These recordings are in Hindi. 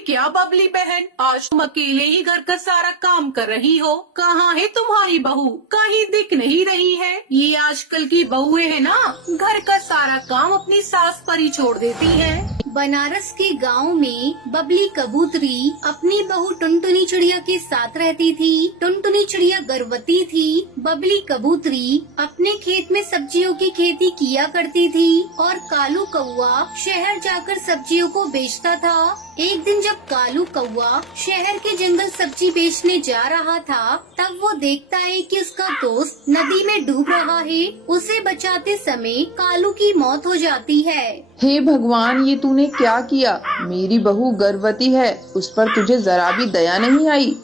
क्या बबली बहन, आज तुम अकेले ही घर का सारा काम कर रही हो? कहाँ है तुम्हारी बहू? कहीं दिख नहीं रही है। ये आजकल की बहुएं है ना, घर का सारा काम अपनी सास पर ही छोड़ देती है। बनारस के गांव में बबली कबूतरी अपनी बहू टुनटुनी चिड़िया के साथ रहती थी। टुनटुनी चिड़िया गर्भवती थी। बबली कबूतरी अपने खेत में सब्जियों की खेती किया करती थी और कालू कौवा शहर जाकर सब्जियों को बेचता था। एक दिन जब कालू कौवा शहर के जंगल सब्जी बेचने जा रहा था, तब वो देखता है कि उसका दोस्त नदी में डूब रहा है। उसे बचाते समय कालू की मौत हो जाती है। हे भगवान, ये तूने क्या किया? मेरी बहू गर्भवती है, उस पर तुझे जरा भी दया नहीं आई।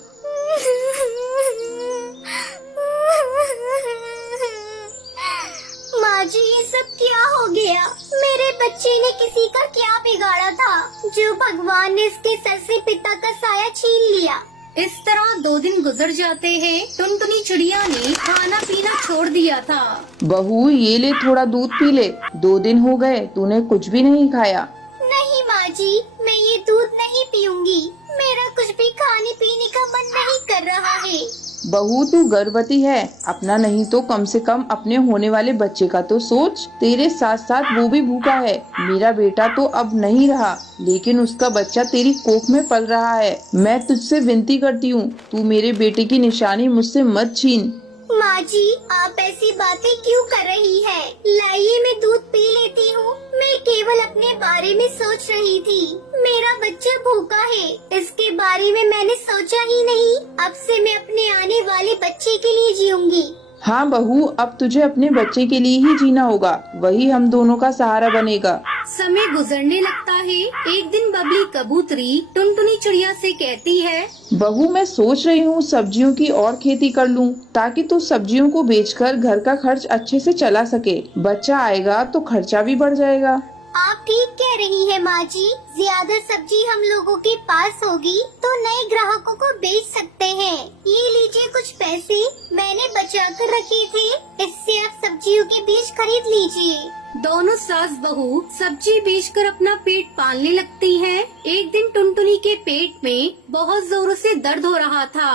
माँ जी, ये सब क्या हो गया? मेरे बच्चे ने किसी का क्या बिगाड़ा था जो भगवान ने इसके सर से पिता का साया छीन लिया। इस तरह 2 दिन गुजर जाते हैं। टुनटुनी चिड़िया ने खाना पीना छोड़ दिया था। बहू, ये ले, थोड़ा दूध पी ले। 2 दिन हो गए, तूने कुछ भी नहीं खाया। नहीं माँ जी, मैं ये दूध नहीं पीऊंगी। मेरा कुछ भी खाने पीने का मन नहीं कर रहा है। बहू, तू गर्भवती है, अपना नहीं तो कम से कम अपने होने वाले बच्चे का तो सोच। तेरे साथ साथ वो भी भूखा है। मेरा बेटा तो अब नहीं रहा, लेकिन उसका बच्चा तेरी कोख में पल रहा है। मैं तुझसे विनती करती हूँ, तू मेरे बेटे की निशानी मुझसे मत छीन। माँ जी, आप ऐसी बातें क्यों कर रही है? लाइए, मैं दूध पी लेती हूँ। मैं केवल अपने बारे में सोच रही थी। मेरा बच्चा भूखा है, इसके बारे में मैंने सोचा ही नहीं। अब से मैं अपने आने वाले बच्चे के लिए जीऊंगी। हाँ बहू, अब तुझे अपने बच्चे के लिए ही जीना होगा, वही हम दोनों का सहारा बनेगा। समय गुजरने लगता है। एक दिन बबली कबूतरी टुनटुनी चिड़िया से कहती है, बहू, मैं सोच रही हूँ सब्जियों की और खेती कर लूँ, ताकि तू सब्जियों को बेचकर घर का खर्च अच्छे से चला सके। बच्चा आएगा तो खर्चा भी बढ़ जाएगा। आप ठीक कह रही है माँ जी। ज्यादा सब्जी हम लोगों के पास होगी तो नए ग्राहकों को बेच सकते हैं। ये लीजिए कुछ पैसे, मैंने बचा कर रखे थे। इससे आप सब्जियों के बीज खरीद लीजिए। दोनों सास बहू सब्जी बेचकर अपना पेट पालने लगती हैं। एक दिन टुनटुनी के पेट में बहुत जोरों से दर्द हो रहा था।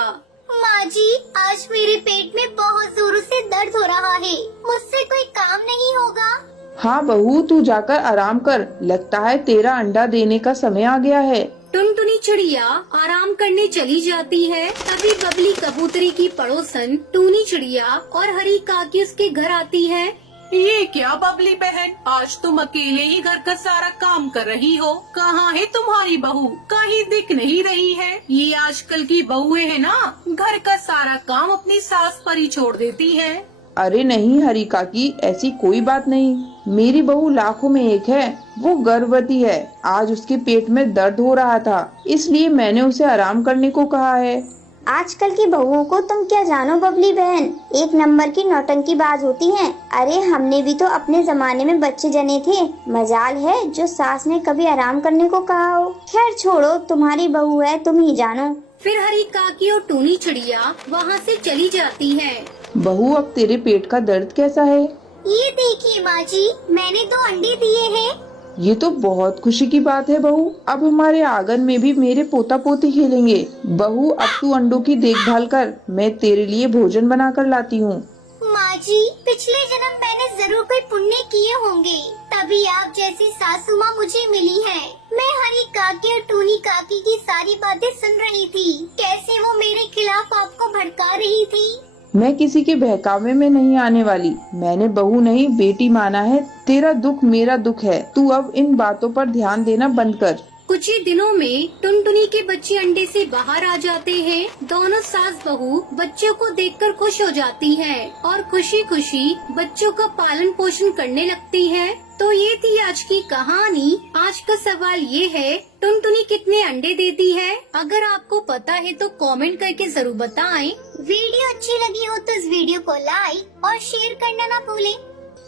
माँ जी, आज मेरे पेट में बहुत जोरों से दर्द हो रहा है। मुझसे कोई काम नहीं होगा? हाँ बहू, तू जाकर आराम कर। लगता है तेरा अंडा देने का समय आ गया है। टुनटुनी चिड़िया आराम करने चली जाती है। तभी बबली कबूतरी की पड़ोसन टूनी चिड़िया और हरी काकी उसके घर आती है। ये क्या बबली बहन, आज तुम अकेले ही घर का सारा काम कर रही हो? कहाँ है तुम्हारी बहू? कहीं दिख नहीं रही है। ये आजकल की बहुएं है ना, घर का सारा काम अपनी सास पर ही छोड़ देती है। अरे नहीं हरी काकी, ऐसी कोई बात नहीं। मेरी बहू लाखों में एक है। वो गर्भवती है। आज उसके पेट में दर्द हो रहा था, इसलिए मैंने उसे आराम करने को कहा है। आजकल की बहुओं को तुम क्या जानो बबली बहन, एक नंबर की नौटंकीबाज होती हैं। अरे हमने भी तो अपने जमाने में बच्चे जने थे। मजाल है जो सास ने कभी आराम करने को कहा हो। खैर छोड़ो, तुम्हारी बहू है, तुम ही जानो। फिर हरी काकी और टूनी चिड़िया वहाँ से चली जाती है। बहू, अब तेरे पेट का दर्द कैसा है? ये देखिए माँ जी, मैंने 2 अंडे दिए हैं। ये तो बहुत खुशी की बात है बहू। अब हमारे आंगन में भी मेरे पोता पोती खेलेंगे। बहू, अब तू अंडों की देखभाल कर, मैं तेरे लिए भोजन बना कर लाती हूँ। माँ जी, पिछले जन्म मैंने जरूर कोई पुण्य किए होंगे, तभी आप जैसी सासू माँ मुझे मिली है। मैं हरी काकी और टूनी काकी की सारी बातें सुन रही थी। कैसे वो मेरे खिलाफ आपको भड़का रही थी। मैं किसी के बहकावे में नहीं आने वाली। मैंने बहू नहीं बेटी माना है। तेरा दुख मेरा दुख है। तू अब इन बातों पर ध्यान देना बंद कर। कुछ ही दिनों में टुनटुनी के बच्चे अंडे से बाहर आ जाते हैं। दोनों सास बहू बच्चों को देखकर खुश हो जाती हैं और खुशी खुशी बच्चों का पालन पोषण करने लगती हैं। तो ये थी आज की कहानी। आज का सवाल ये है, टुनटुनी कितने अंडे देती है? अगर आपको पता है तो कमेंट करके जरूर बताएं। वीडियो अच्छी लगी हो तो इस वीडियो को लाइक और शेयर करना ना भूलें।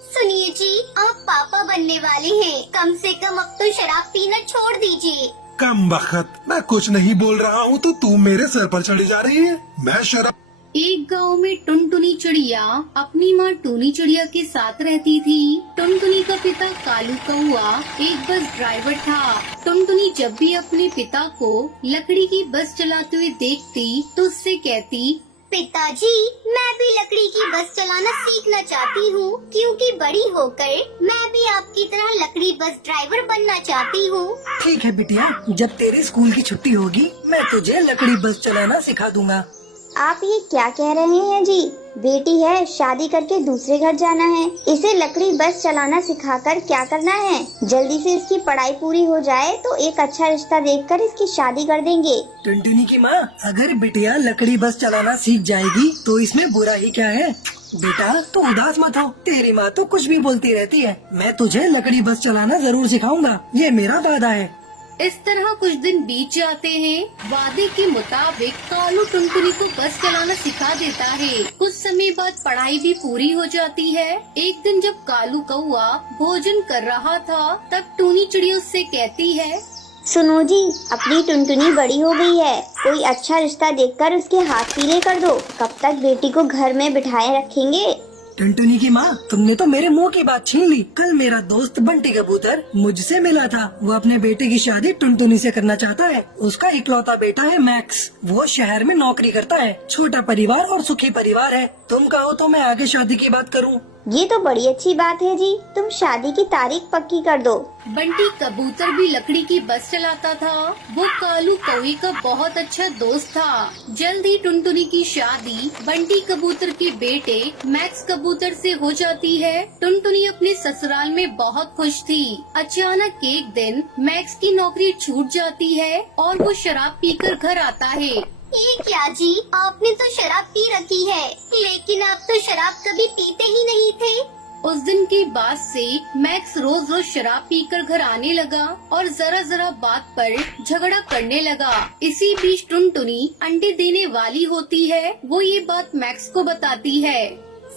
सुनिए जी, आप पापा बनने वाले हैं। कम से कम अब तो शराब पीना छोड़ दीजिए। कम बखत, मैं कुछ नहीं बोल रहा हूँ तो तू मेरे सर पर चढ़ी जा रही है। मैं शराब एक गांव में टुनटुनी चिड़िया अपनी माँ टूनी चिड़िया के साथ रहती थी। टुनटुनी का पिता कालू कौआ एक बस ड्राइवर था। टुनटुनी जब भी अपने पिता को लकड़ी की बस चलाते हुए देखती तो उससे कहती, पिताजी, मैं भी लकड़ी की बस चलाना सीखना चाहती हूँ, क्योंकि बड़ी होकर मैं भी आपकी तरह लकड़ी बस ड्राइवर बनना चाहती हूँ। ठीक है बिटिया, जब तेरे स्कूल की छुट्टी होगी मैं तुझे लकड़ी बस चलाना सिखा दूंगा। आप ये क्या कह रहे हैं जी? बेटी है, शादी करके दूसरे घर जाना है, इसे लकड़ी बस चलाना सिखाकर क्या करना है? जल्दी से इसकी पढ़ाई पूरी हो जाए तो एक अच्छा रिश्ता देखकर इसकी शादी कर देंगे। टुनटुनी की माँ, अगर बिटिया लकड़ी बस चलाना सीख जाएगी तो इसमें बुरा ही क्या है? बेटा तू उदास मत हो, तेरी माँ तो कुछ भी बोलती रहती है। मैं तुझे लकड़ी बस चलाना जरूर सिखाऊंगा, ये मेरा वादा है। इस तरह कुछ दिन बीत जाते हैं। वादे के मुताबिक कालू टुनटुनी को बस चलाना सिखा देता है। कुछ समय बाद पढ़ाई भी पूरी हो जाती है। एक दिन जब कालू कौआ भोजन कर रहा था तब टूनी चिड़िया उससे कहती है, सुनो जी, अपनी टुनटुनी बड़ी हो गई है, कोई अच्छा रिश्ता देखकर उसके हाथ पीले कर दो। कब तक बेटी को घर में बिठाए रखेंगे? टुनटुनी की माँ, तुमने तो मेरे मुंह की बात छीन ली। कल मेरा दोस्त बंटी कबूतर मुझसे मिला था। वो अपने बेटे की शादी टुनटुनी से करना चाहता है। उसका इकलौता बेटा है मैक्स। वो शहर में नौकरी करता है। छोटा परिवार और सुखी परिवार है। तुम कहो तो मैं आगे शादी की बात करूँ। ये तो बड़ी अच्छी बात है जी, तुम शादी की तारीख पक्की कर दो। बंटी कबूतर भी लकड़ी की बस चलाता था। वो कालू कौवे का बहुत अच्छा दोस्त था। जल्द ही टुनटुनी की शादी बंटी कबूतर के बेटे मैक्स कबूतर से हो जाती है। टुनटुनी अपने ससुराल में बहुत खुश थी। अचानक एक दिन मैक्स की नौकरी छूट जाती है और वो शराब पीकर घर आता है। ये क्या जी, आपने तो शराब पी रखी है, लेकिन आप तो शराब कभी पीते ही नहीं थे। उस दिन के बाद से मैक्स रोज रोज शराब पीकर घर आने लगा और जरा जरा बात पर झगड़ा करने लगा। इसी बीच टुनटुनी अंडे देने वाली होती है। वो ये बात मैक्स को बताती है।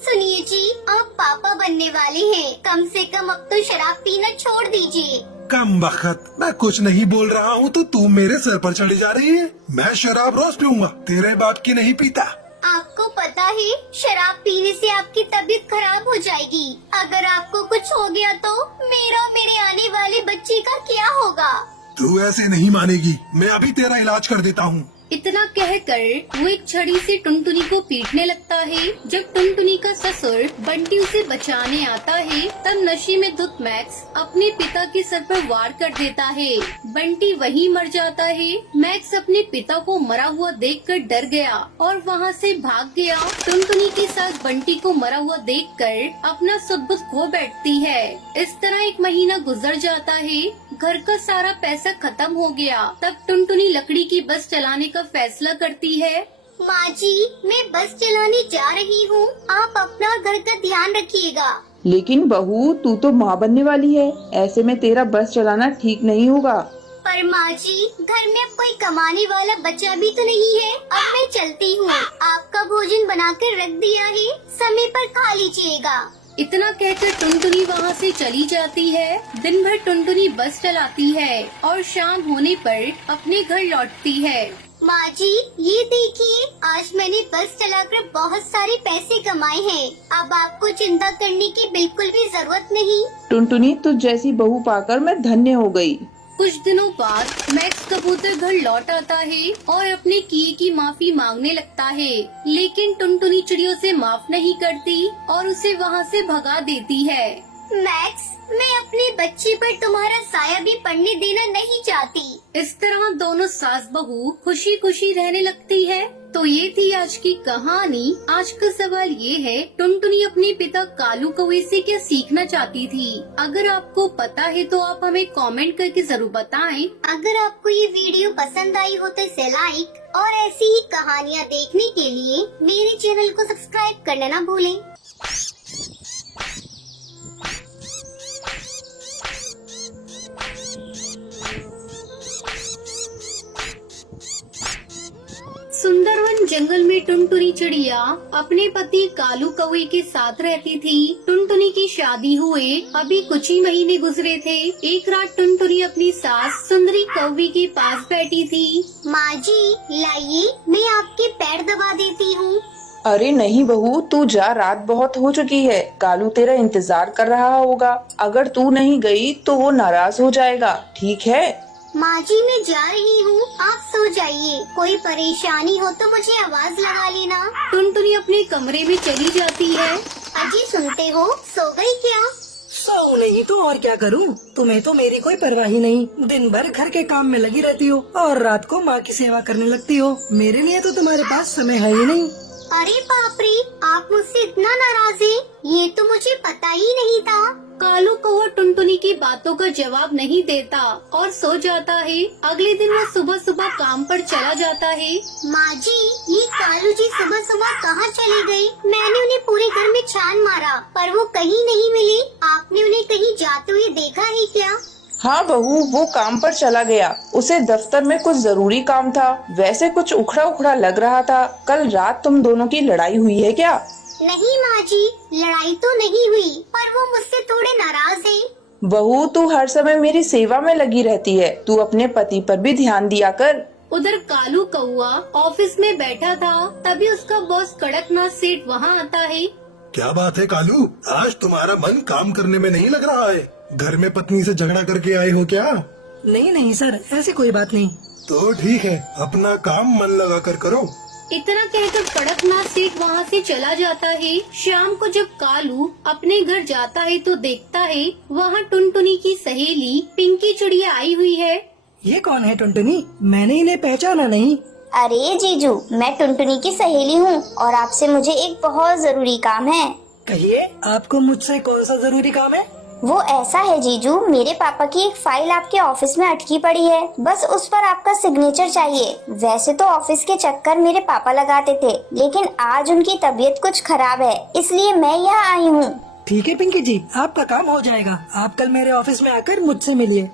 सुनिए जी, आप पापा बनने वाले हैं, कम से कम अब तो शराब पीना छोड़ दीजिए। कम बखत, मैं कुछ नहीं बोल रहा हूँ तो तू मेरे सर पर चढ़ी जा रही है। मैं शराब रोज पीऊंगा, तेरे बाप की नहीं पीता। आपको पता है, शराब पीने से आपकी तबीयत खराब हो जाएगी। अगर आपको कुछ हो गया तो मेरा और मेरे आने वाले बच्चे का क्या होगा? तू ऐसे नहीं मानेगी, मैं अभी तेरा इलाज कर देता हूँ। इतना कहकर वो एक छड़ी से टुनटुनी को पीटने लगता है। जब टुनटुनी का ससुर बंटी उसे बचाने आता है तब नशे में धुत मैक्स अपने पिता के सर पर वार कर देता है। बंटी वहीं मर जाता है। मैक्स अपने पिता को मरा हुआ देखकर डर गया और वहाँ से भाग गया। टुनटुनी की सास बंटी को मरा हुआ देखकर अपना सब कुछ खो बैठती है। इस तरह एक महीना गुजर जाता है। घर का सारा पैसा खत्म हो गया। तब टुनटुनी लकड़ी की बस चलाने का फैसला करती है। माँ जी, मैं बस चलाने जा रही हूँ, आप अपना घर का ध्यान रखिएगा। लेकिन बहू, तू तो माँ बनने वाली है, ऐसे में तेरा बस चलाना ठीक नहीं होगा। पर माँ जी, घर में अब कोई कमाने वाला बच्चा भी तो नहीं है। अब मैं चलती हूँ, आपका भोजन बनाकर रख दिया है, समय पर खा लीजिएगा। इतना कहकर टुनटुनी वहाँ से चली जाती है। दिन भर टुनटुनी बस चलाती है और शाम होने पर अपने घर लौटती है। माँ जी, ये देखिए, आज मैंने बस चलाकर बहुत सारे पैसे कमाए हैं। अब आपको चिंता करने की बिल्कुल भी जरूरत नहीं। टुनटुनी, तुझ जैसी बहू पाकर मैं धन्य हो गई। कुछ दिनों बाद मैक्स कबूतर घर लौट आता है और अपने किए की माफी मांगने लगता है, लेकिन टुनटुनी चिड़ियों से माफ नहीं करती और उसे वहाँ से भगा देती है। मैक्स, मैं अपने बच्चे पर तुम्हारा साया भी पड़ने देना नहीं चाहती। इस तरह दोनों सास बहू खुशी खुशी रहने लगती है। तो ये थी आज की कहानी। आज का सवाल ये है, टुनटुनी अपने पिता कालू कौवे से क्या सीखना चाहती थी? अगर आपको पता है तो आप हमें कमेंट करके जरूर बताएं। अगर आपको ये वीडियो पसंद आई हो तो इसे लाइक और ऐसी ही कहानियाँ देखने के लिए मेरे चैनल को सब्सक्राइब करना ना भूलें। सुंदरवन जंगल में टुनटुनी चिड़िया अपने पति कालू कौवे के साथ रहती थी। टुनटुनी की शादी हुए अभी कुछ ही महीने गुजरे थे। एक रात टुनटुनी अपनी सास सुंदरी कौवे के पास बैठी थी। माँ जी, लाइए, मैं आपके पैर दबा देती हूँ। अरे नहीं बहू, तू जा, रात बहुत हो चुकी है। कालू तेरा इंतजार कर रहा होगा। अगर तू नहीं गई तो वो नाराज हो जाएगा, ठीक है? माँ जी मैं जा रही हूँ, आप सो जाइए। कोई परेशानी हो तो मुझे आवाज लगा लेना। टुनटुनी अपने कमरे में चली जाती है। अजी सुनते हो, सो गई क्या? सो नहीं तो और क्या करूं? तुम्हें तो मेरी कोई परवाह ही नहीं। दिन भर घर के काम में लगी रहती हो और रात को माँ की सेवा करने लगती हो। मेरे लिए तो तुम्हारे पास समय है ही नहीं। अरे बाप रे, आप मुझसे इतना नाराज हैं? ये तो मुझे पता ही नहीं था। कालू कौवा टुनटुनी की बातों का जवाब नहीं देता और सो जाता है। अगले दिन वो सुबह सुबह काम पर चला जाता है। माँ जी, ये कालू जी सुबह सुबह कहाँ चले गए? मैंने उन्हें पूरे घर में छान मारा पर वो कहीं नहीं मिले। आपने उन्हें कहीं जाते हुए देखा है क्या? हाँ बहू, वो काम पर चला गया। उसे दफ्तर में कुछ जरूरी काम था। वैसे कुछ उखड़ा उखड़ा लग रहा था। कल रात तुम दोनों की लड़ाई हुई है क्या? नहीं माँ जी, लड़ाई तो नहीं हुई, पर वो मुझसे थोड़े नाराज हैं। बहू, तू हर समय मेरी सेवा में लगी रहती है। तू अपने पति पर भी ध्यान दिया कर। उधर कालू कौवा ऑफिस में बैठा था, तभी उसका बॉस कड़कनाथ सेठ वहाँ आता है। क्या बात है कालू, आज तुम्हारा मन काम करने में नहीं लग रहा है? घर में पत्नी से झगड़ा करके आए हो क्या? नहीं नहीं सर, ऐसी कोई बात नहीं। तो ठीक है, अपना काम मन लगा कर करो। इतना कहकर कड़कनाथ सेठ वहाँ से चला जाता है। शाम को जब कालू अपने घर जाता है तो देखता है वहाँ टुनटुनी की सहेली पिंकी चिड़िया आई हुई है। ये कौन है टुनटुनी? मैंने इन्हें पहचाना नहीं। अरे जीजू, मैं टुनटुनी की सहेली हूँ और आपसे मुझे एक बहुत जरूरी काम है। कहिए, आपको मुझसे कौन सा जरूरी काम है? वो ऐसा है जीजू, मेरे पापा की एक फाइल आपके ऑफिस में अटकी पड़ी है। बस उस पर आपका सिग्नेचर चाहिए। वैसे तो ऑफिस के चक्कर मेरे पापा लगाते थे, लेकिन आज उनकी तबीयत कुछ खराब है, इसलिए मैं यहाँ आई हूँ। ठीक है पिंकी जी, आपका काम हो जाएगा। आप कल मेरे ऑफिस में आकर मुझसे मिलिए।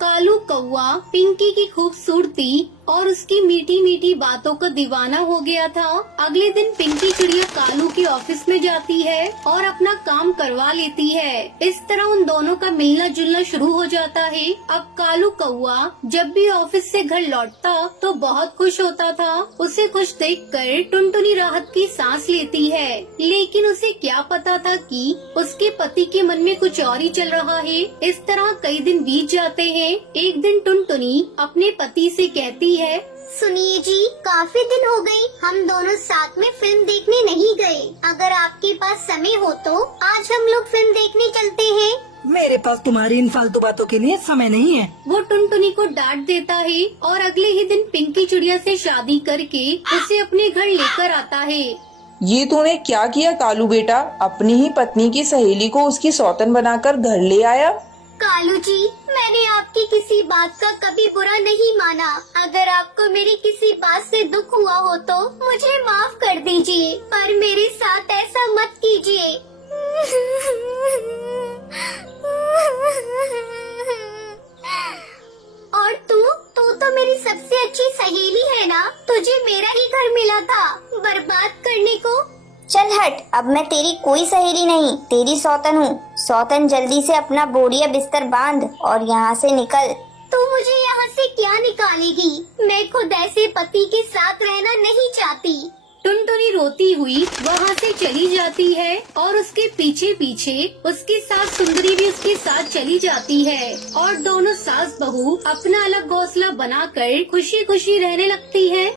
कालू कौवा पिंकी की खूबसूरती और उसकी मीठी मीठी बातों का दीवाना हो गया था। अगले दिन पिंकी चिड़िया कालू के ऑफिस में जाती है और अपना काम करवा लेती है। इस तरह उन दोनों का मिलना जुलना शुरू हो जाता है। अब कालू कौवा जब भी ऑफिस से घर लौटता तो बहुत खुश होता था। उसे खुश देखकर टुनटुनी राहत की सांस लेती है, लेकिन उसे क्या पता था कि उसके पति के मन में कुछ और ही चल रहा है। इस तरह कई दिन बीत जाते हैं। एक दिन टुनटुनी अपने पति से कहती है, सुनिए जी, काफी दिन हो गए हम दोनों साथ में फिल्म देखने नहीं गए। अगर आपके पास समय हो तो आज हम लोग फिल्म देखने चलते हैं। मेरे पास तुम्हारी इन फालतू बातों के लिए समय नहीं है। वो टुनटुनी को डांट देता है और अगले ही दिन पिंकी चिड़िया से शादी करके उसे अपने घर लेकर आता है। ये तूने क्या किया कालू बेटा? अपनी ही पत्नी की सहेली को उसकी सौतन बनाकर घर ले आया। कालू जी, मैंने आपकी किसी बात का कभी बुरा नहीं माना। अगर आपको मेरी किसी बात से दुख हुआ हो तो मुझे माफ कर दीजिए, पर मेरे साथ ऐसा मत कीजिए। और तू तो मेरी सबसे अच्छी सहेली है ना? तुझे मेरा ही घर मिला था बर्बाद करने को। चल हट, अब मैं तेरी कोई सहेली नहीं, तेरी सौतन हूँ। सौतन, जल्दी से अपना बोरिया बिस्तर बांध और यहाँ से निकल। तू मुझे यहाँ से क्या निकालेगी? मैं खुद ऐसे पति के साथ रहना नहीं चाहती। टुनटुनी रोती हुई वहाँ से चली जाती है और उसके पीछे पीछे उसकी सास सुंदरी भी उसके साथ चली जाती है और दोनों सास बहू अपना अलग घोंसला बनाकर खुशी खुशी रहने लगती है।